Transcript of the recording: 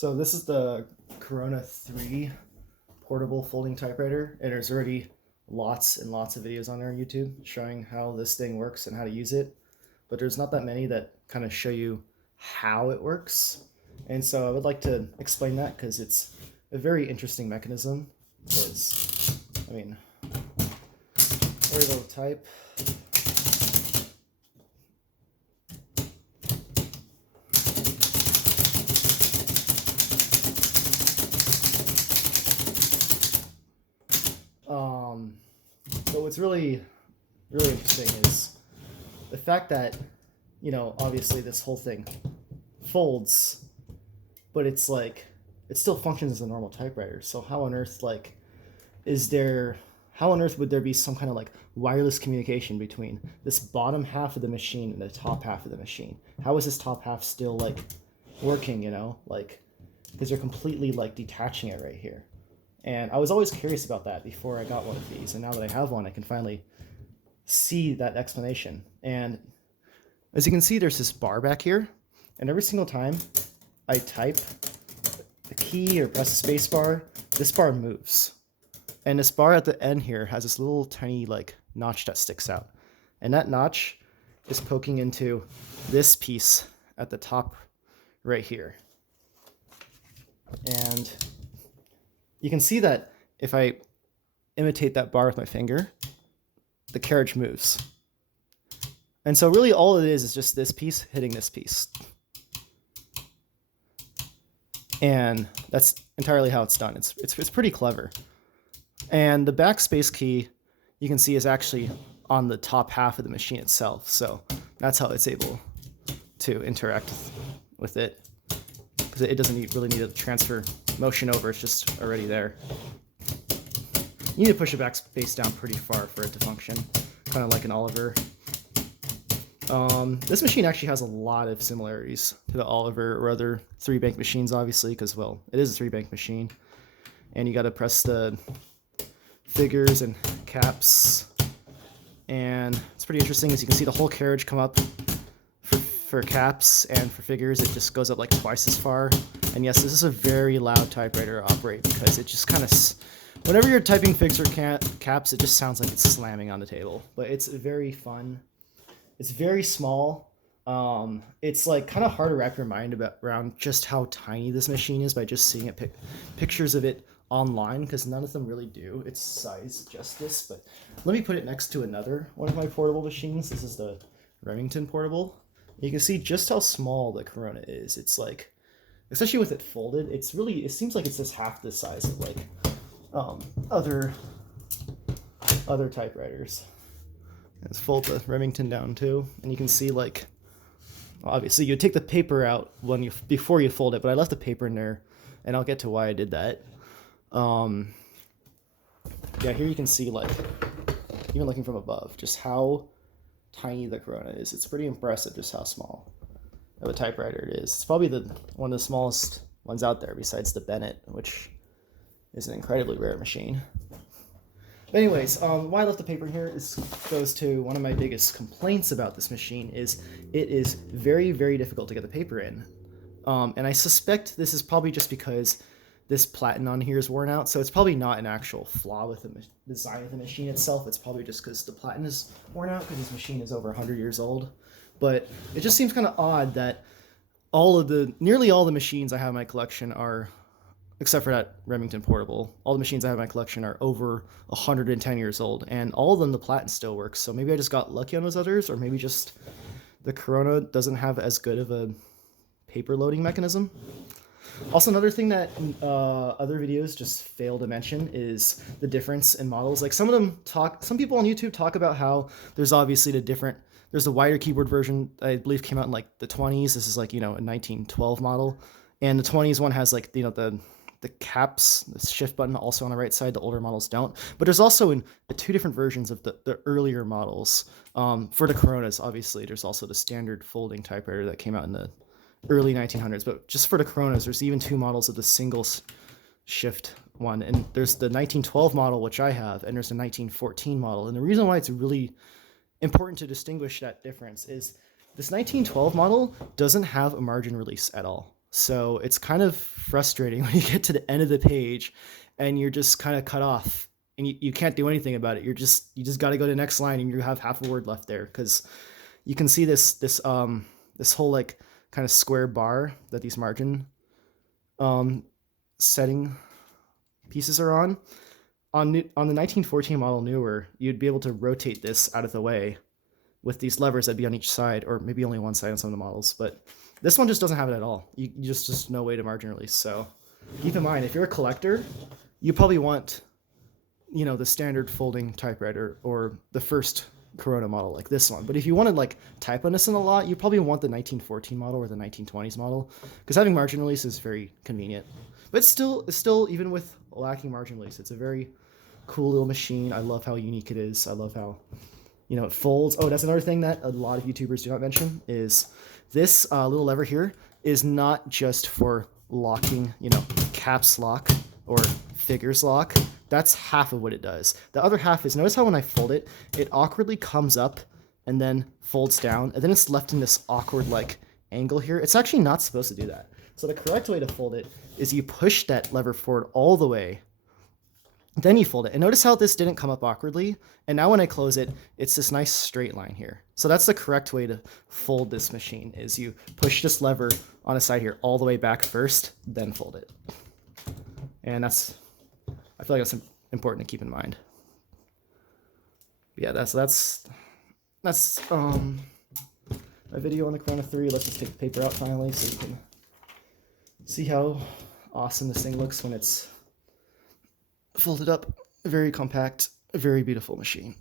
So this is the Corona 3 portable folding typewriter, and there's already lots and lots of videos on there on YouTube showing how this thing works and how to use it. But there's not that many that kind of show you how it works. And so I would like to explain that because it's a very interesting mechanism. Because, I mean, we're able to type. But what's really interesting is the fact that, obviously this whole thing folds, but it's like, it still functions as a normal typewriter. So how on earth, would there be some kind of wireless communication between this bottom half of the machine and the top half of the machine? How is this top half still working, because you're completely detaching it right here. And I was always curious about that before I got one of these. And now that I have one, I can finally see that explanation. And as you can see, there's this bar back here. And every single time I type the key or press the space bar, this bar moves. And this bar at the end here has this little tiny notch that sticks out. And that notch is poking into this piece at the top right here. And you can see that if I imitate that bar with my finger, the carriage moves. And so really all it is just this piece hitting this piece. And that's entirely how it's done. It's pretty clever. And the backspace key, you can see, is actually on the top half of the machine itself. So that's how it's able to interact with it. Because it doesn't really need to transfer motion over, it's just already there. You need to push the backspace down pretty far for it to function, kind of like an Oliver. This machine actually has a lot of similarities to the Oliver or other 3-bank machines, obviously, because, well, it is a 3-bank machine. And you got to press the figures and caps. And it's pretty interesting, as you can see the whole carriage come up. For caps, and for figures, it just goes up twice as far. And yes, this is a very loud typewriter to operate because it just kind of, whenever you're typing figs or caps, it just sounds like it's slamming on the table. But it's very fun. It's very small. It's kind of hard to wrap your mind around just how tiny this machine is by just seeing it pictures of it online, because none of them really do its size justice. But let me put it next to another one of my portable machines. This is the Remington portable. You can see just how small the Corona is. It's especially with it folded, it seems like it's just half the size of other typewriters. Let's fold the Remington down too, and you can see obviously you take the paper out before you fold it, but I left the paper in there, and I'll get to why I did that. Yeah, here you can see even looking from above, just how tiny the Corona is. It's pretty impressive just how small of a typewriter it is. It's probably one of the smallest ones out there besides the Bennett, which is an incredibly rare machine. But anyways, why I left the paper here goes to one of my biggest complaints about this machine is it is very, very difficult to get the paper in. And I suspect this is probably just because this platen on here is worn out, so it's probably not an actual flaw with the design of the machine itself. It's probably just because the platen is worn out, because this machine is over 100 years old. But it just seems kind of odd that nearly all the machines I have in my collection are, except for that Remington portable, all the machines I have in my collection are over 110 years old, and all of them, the platen still works. So maybe I just got lucky on those others, or maybe just the Corona doesn't have as good of a paper loading mechanism. Also, another thing that other videos just fail to mention is the difference in models. Some people on YouTube talk about how there's obviously there's the wider keyboard version, I believe came out in the 20s. This is a 1912 model. And the 20s one has the caps, the shift button also on the right side. The older models don't. But there's also the 2 different versions of the earlier models. For the Coronas, obviously, there's also the standard folding typewriter that came out in the early 1900s, but just for the Coronas, there's even 2 models of the single shift one, and there's the 1912 model, which I have, and there's the 1914 model. And the reason why it's really important to distinguish that difference is this 1912 model doesn't have a margin release at all. So it's kind of frustrating when you get to the end of the page and you're just kind of cut off and you can't do anything about it. You just got to go to the next line and you have half a word left there because you can see this whole like kind of square bar that these margin setting pieces are on. On the 1914 model newer, you'd be able to rotate this out of the way with these levers that'd be on each side, or maybe only one side on some of the models. But this one just doesn't have it at all. You just no way to margin release. So keep in mind, if you're a collector, you probably want, you know, the standard folding typewriter or the first Corona model like this one. But if you wanted like typoness in a lot, you probably want the 1914 model or the 1920s model because having margin release is very convenient. But it's still even with lacking margin release, it's a very cool little machine. I love how unique it is. I love how, you know, it folds. Oh, that's another thing that a lot of YouTubers do not mention is this little lever here is not just for locking, you know, caps lock or figures lock. That's half of what it does. The other half is, notice how when I fold it, it awkwardly comes up and then folds down, and then it's left in this awkward like angle here. It's actually not supposed to do that. So the correct way to fold it is you push that lever forward all the way, then you fold it. And notice how this didn't come up awkwardly. And now when I close it, it's this nice straight line here. So that's the correct way to fold this machine is you push this lever on a side here all the way back first, then fold it. And that's, I feel like that's important to keep in mind. Yeah, that's my video on the Corona 3. Let's just take the paper out finally so you can see how awesome this thing looks when it's folded up. Very compact, very beautiful machine.